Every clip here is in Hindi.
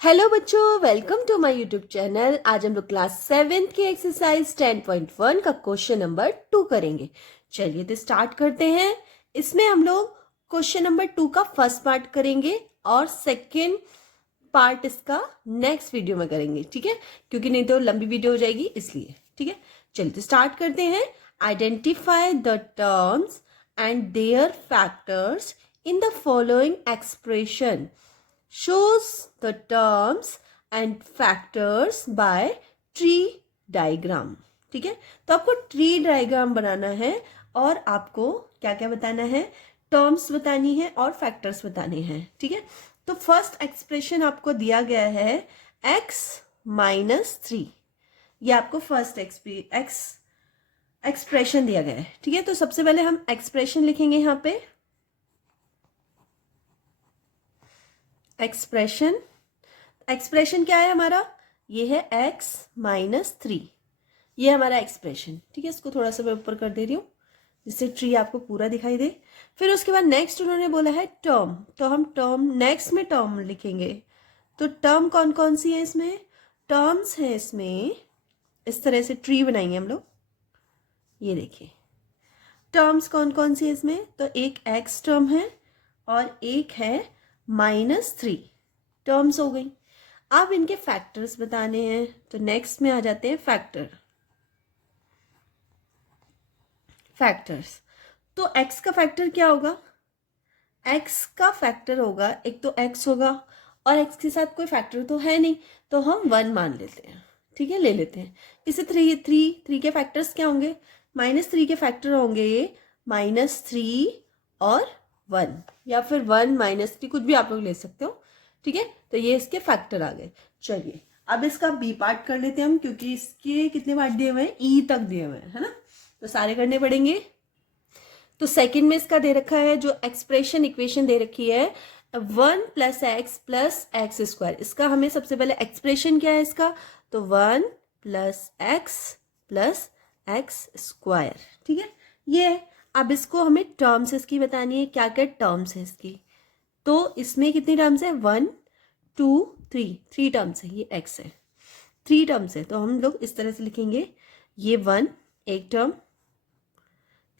हेलो बच्चों, welcome to my YouTube channel. आज हम लोग क्लास 7th की एक्सरसाइज 10.1 का क्वेश्चन नंबर 2 करेंगे। चलिए तो स्टार्ट करते हैं। इसमें हम लोग क्वेश्चन नंबर 2 का फर्स्ट पार्ट करेंगे और सेकंड पार्ट इसका नेक्स्ट वीडियो में करेंगे, ठीक है, क्योंकि नहीं तो लंबी वीडियो हो जाएगी इसलिए। ठीक है, चलिए तो स्टार्ट करते हैं। Identify the terms and their factors in the following expression. shows the terms and factors by tree diagram। ठीक है, तो आपको ट्री डायग्राम बनाना है और आपको क्या क्या बताना है, टर्म्स बतानी है और फैक्टर्स बताने हैं। ठीक है, तो फर्स्ट एक्सप्रेशन आपको दिया गया है x-3। ये आपको फर्स्ट एक्सप्रेशन दिया गया है। ठीक है, तो सबसे पहले हम एक्सप्रेशन लिखेंगे यहाँ पे। एक्सप्रेशन क्या है हमारा, ये है x-3, ये हमारा एक्सप्रेशन। ठीक है, इसको थोड़ा सा मैं ऊपर कर दे रही हूँ जिससे ट्री आपको पूरा दिखाई दे। फिर उसके बाद नेक्स्ट उन्होंने बोला है टर्म, तो हम टर्म नेक्स्ट में टर्म लिखेंगे। तो टर्म कौन कौन सी है इसमें, टर्म्स है इसमें, इस तरह से ट्री बनाएंगे हम लोग। ये देखिए टर्म्स कौन कौन सी है इसमें, तो एक x टर्म है और एक है -3 टर्म्स हो गई। अब इनके फैक्टर्स बताने हैं, तो नेक्स्ट में आ जाते हैं फैक्टर्स। तो x का फैक्टर क्या होगा, x का फैक्टर होगा, एक तो x होगा और x के साथ कोई फैक्टर तो है नहीं, तो हम 1 मान लेते हैं। ठीक है, ले लेते हैं इसे। थ्री के फैक्टर्स क्या होंगे, -3 के फैक्टर होंगे -3 और 1, या फिर 1 -3, कुछ भी आप लोग ले सकते हो। ठीक है, तो ये इसके फैक्टर आ गए। चलिए अब इसका बी पार्ट कर लेते हैं हम, क्योंकि इसके कितने पार्ट दिए हुए हैं, ई तक दिए हुए हैं, है ना, तो सारे करने पड़ेंगे। तो सेकंड में इसका दे रखा है जो एक्सप्रेशन इक्वेशन दे रखी है 1 + x+x²। इसका हमें सबसे पहले एक्सप्रेशन क्या है इसका, तो 1 + x+x²। ठीक है, ये अब इसको हमें टर्म्स इसकी बतानी है, क्या क्या टर्म्स है इसकी। तो इसमें कितनी टर्म्स है, 1 2 3 टर्म्स है, ये x है, 3 टर्म्स है। तो हम लोग इस तरह से लिखेंगे, ये 1 एक टर्म,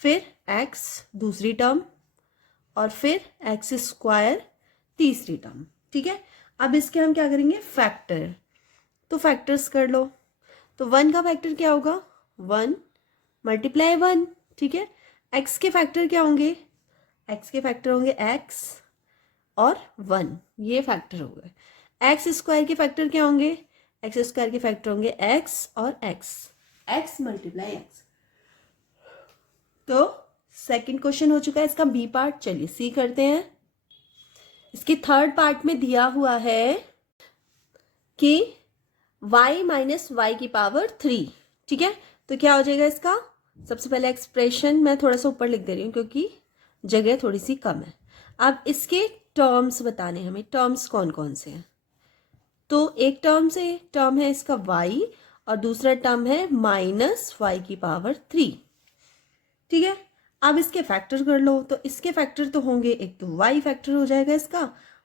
फिर x दूसरी टर्म और फिर x² तीसरी टर्म। ठीक है, अब इसके हम क्या करेंगे, फैक्टर। तो फैक्टर्स कर लो। तो 1 का फैक्टर क्या होगा, 1 × 1। ठीक है, x के फैक्टर क्या होंगे, x के फैक्टर होंगे x और 1, ये फैक्टर हो गए। x² के फैक्टर क्या होंगे, x² के फैक्टर होंगे x और x × x। तो सेकंड क्वेश्चन हो चुका है इसका बी पार्ट। चलिए सी करते हैं। इसके थर्ड पार्ट में दिया हुआ है कि y - y⁻3। ठीक है, तो क्या हो जाएगा इसका, सबसे पहले एक्सप्रेशन मैं थोड़ा सा ऊपर लिख दे रही हूँ क्योंकि जगह थोड़ी सी कम है। अब इसके टर्म्स बताने हमें, टर्म्स कौन कौन से हैं। तो एक टर्म है इसका y और दूसरा टर्म है -y⁻3। ठीक है, अब इसके फैक्टर कर लो। तो इसके फैक्टर तो होंगे, एक तो y फैक्टर हो जाएगा इसका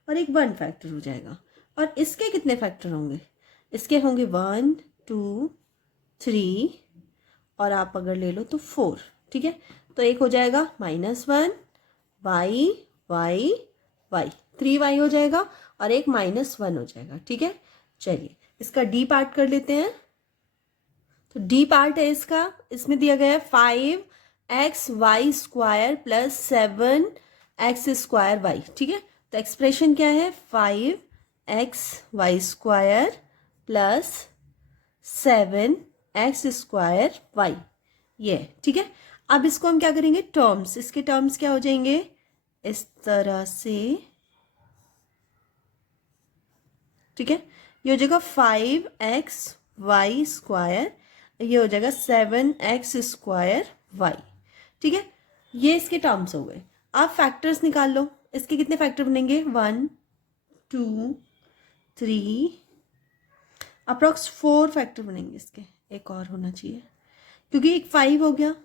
और एक 1 फैक्टर हो जाएगा। और इसके कितने फैक्टर होंगे, इसके होंगे 1 2 3 और आप अगर ले लो तो 4। ठीक है, तो एक हो जाएगा -1 y y y, 3y हो जाएगा और एक -1 हो जाएगा। ठीक है, चलिए इसका डी पार्ट कर लेते हैं। तो डी पार्ट है इसका, इसमें दिया गया है 5xy² + 7x² y। ठीक है, तो एक्सप्रेशन क्या है, 5xy² + 7x² y, ये। ठीक है, अब इसको हम क्या करेंगे, टर्म्स, इसके टर्म्स क्या हो जाएंगे, इस तरह से। ठीक है, ये हो जाएगा 5xy², ये हो जाएगा 7x² y। ठीक है, ये इसके टर्म्स हो गए। आप फैक्टर्स निकाल लो, इसके कितने फैक्टर बनेंगे, 1 2 3, अप्रॉक्स 4 फैक्टर बनेंगे इसके। एक और होना चाहिए क्योंकि एक 5 हो गया,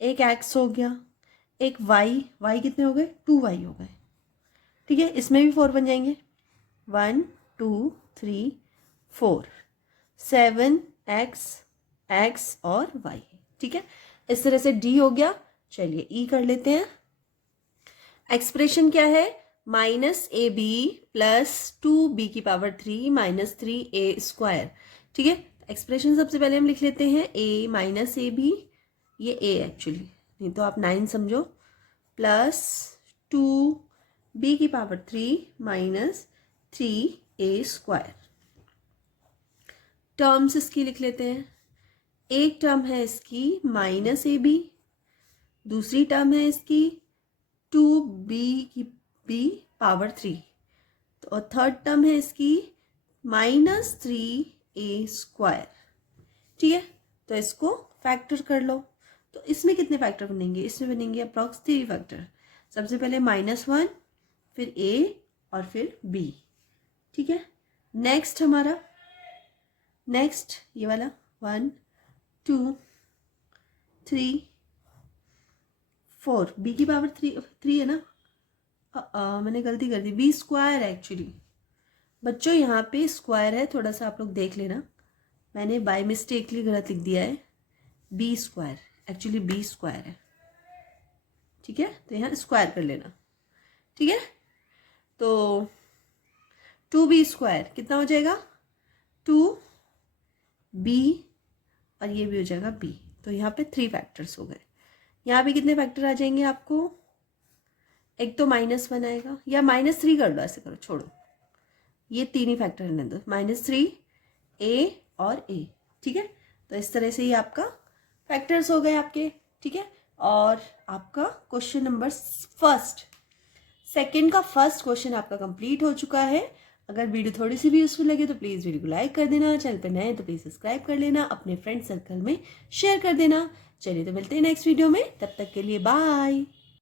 एक x हो गया, एक y कितने हो गए, 2y हो गए। ठीक है, इसमें भी 4 बन जाएंगे, 1 2 3 4 7 x और y। ठीक है, इस तरह से d हो गया। चलिए e कर लेते हैं। एक्सप्रेशन क्या है, -ab प्लस 2b³ -3a²। ठीक है, एक्सप्रेशन सबसे पहले हम लिख लेते हैं a माइनस ए बी, ये a एक्चुअली, नहीं तो आप 9 समझो, प्लस 2b³ -3a²। टर्म्स इसकी लिख लेते हैं। एक टर्म है इसकी -ab, दूसरी टर्म है इसकी 2b³ और थर्ड टर्म है इसकी -3a²। ठीक है, तो इसको फैक्टर कर लो। तो इसमें कितने फैक्टर बनेंगे, इसमें बनेंगे अप्रॉक्स 3 फैक्टर। सबसे पहले -1, फिर a और फिर b। ठीक है, नेक्स्ट हमारा ये वाला 1 2 3 4 b³ है ना, मैंने गलती कर दी, b² है एक्चुअली। बच्चों यहाँ पे स्क्वायर है, थोड़ा सा आप लोग देख लेना, मैंने बाय मिस्टेकली गलत लिख दिया है। b² एक्चुअली b² है। ठीक है, तो यहाँ स्क्वायर कर लेना। ठीक है, तो 2b² कितना हो जाएगा, 2b और ये भी हो जाएगा b। तो यहाँ पे 3 फैक्टर्स हो गए। यहाँ पे कितने फैक्टर आ जाएंगे आपको, एक तो -1 आएगा, या -3 कर लो, ऐसे करो, छोड़ो, ये 3 ही फैक्टर रहने दो, -3 a और a। ठीक है, तो इस तरह से ही आपका फैक्टर्स हो गए आपके। ठीक है, और आपका क्वेश्चन नंबर सेकंड का फर्स्ट क्वेश्चन आपका कंप्लीट हो चुका है। अगर वीडियो थोड़ी सी भी यूजफुल लगे तो प्लीज़ वीडियो को लाइक कर देना, चैनल पे नए तो प्लीज़ सब्सक्राइब कर लेना, अपने फ्रेंड सर्कल में शेयर कर देना। चलिए तो मिलते हैं नेक्स्ट वीडियो में, तब तक के लिए बाय।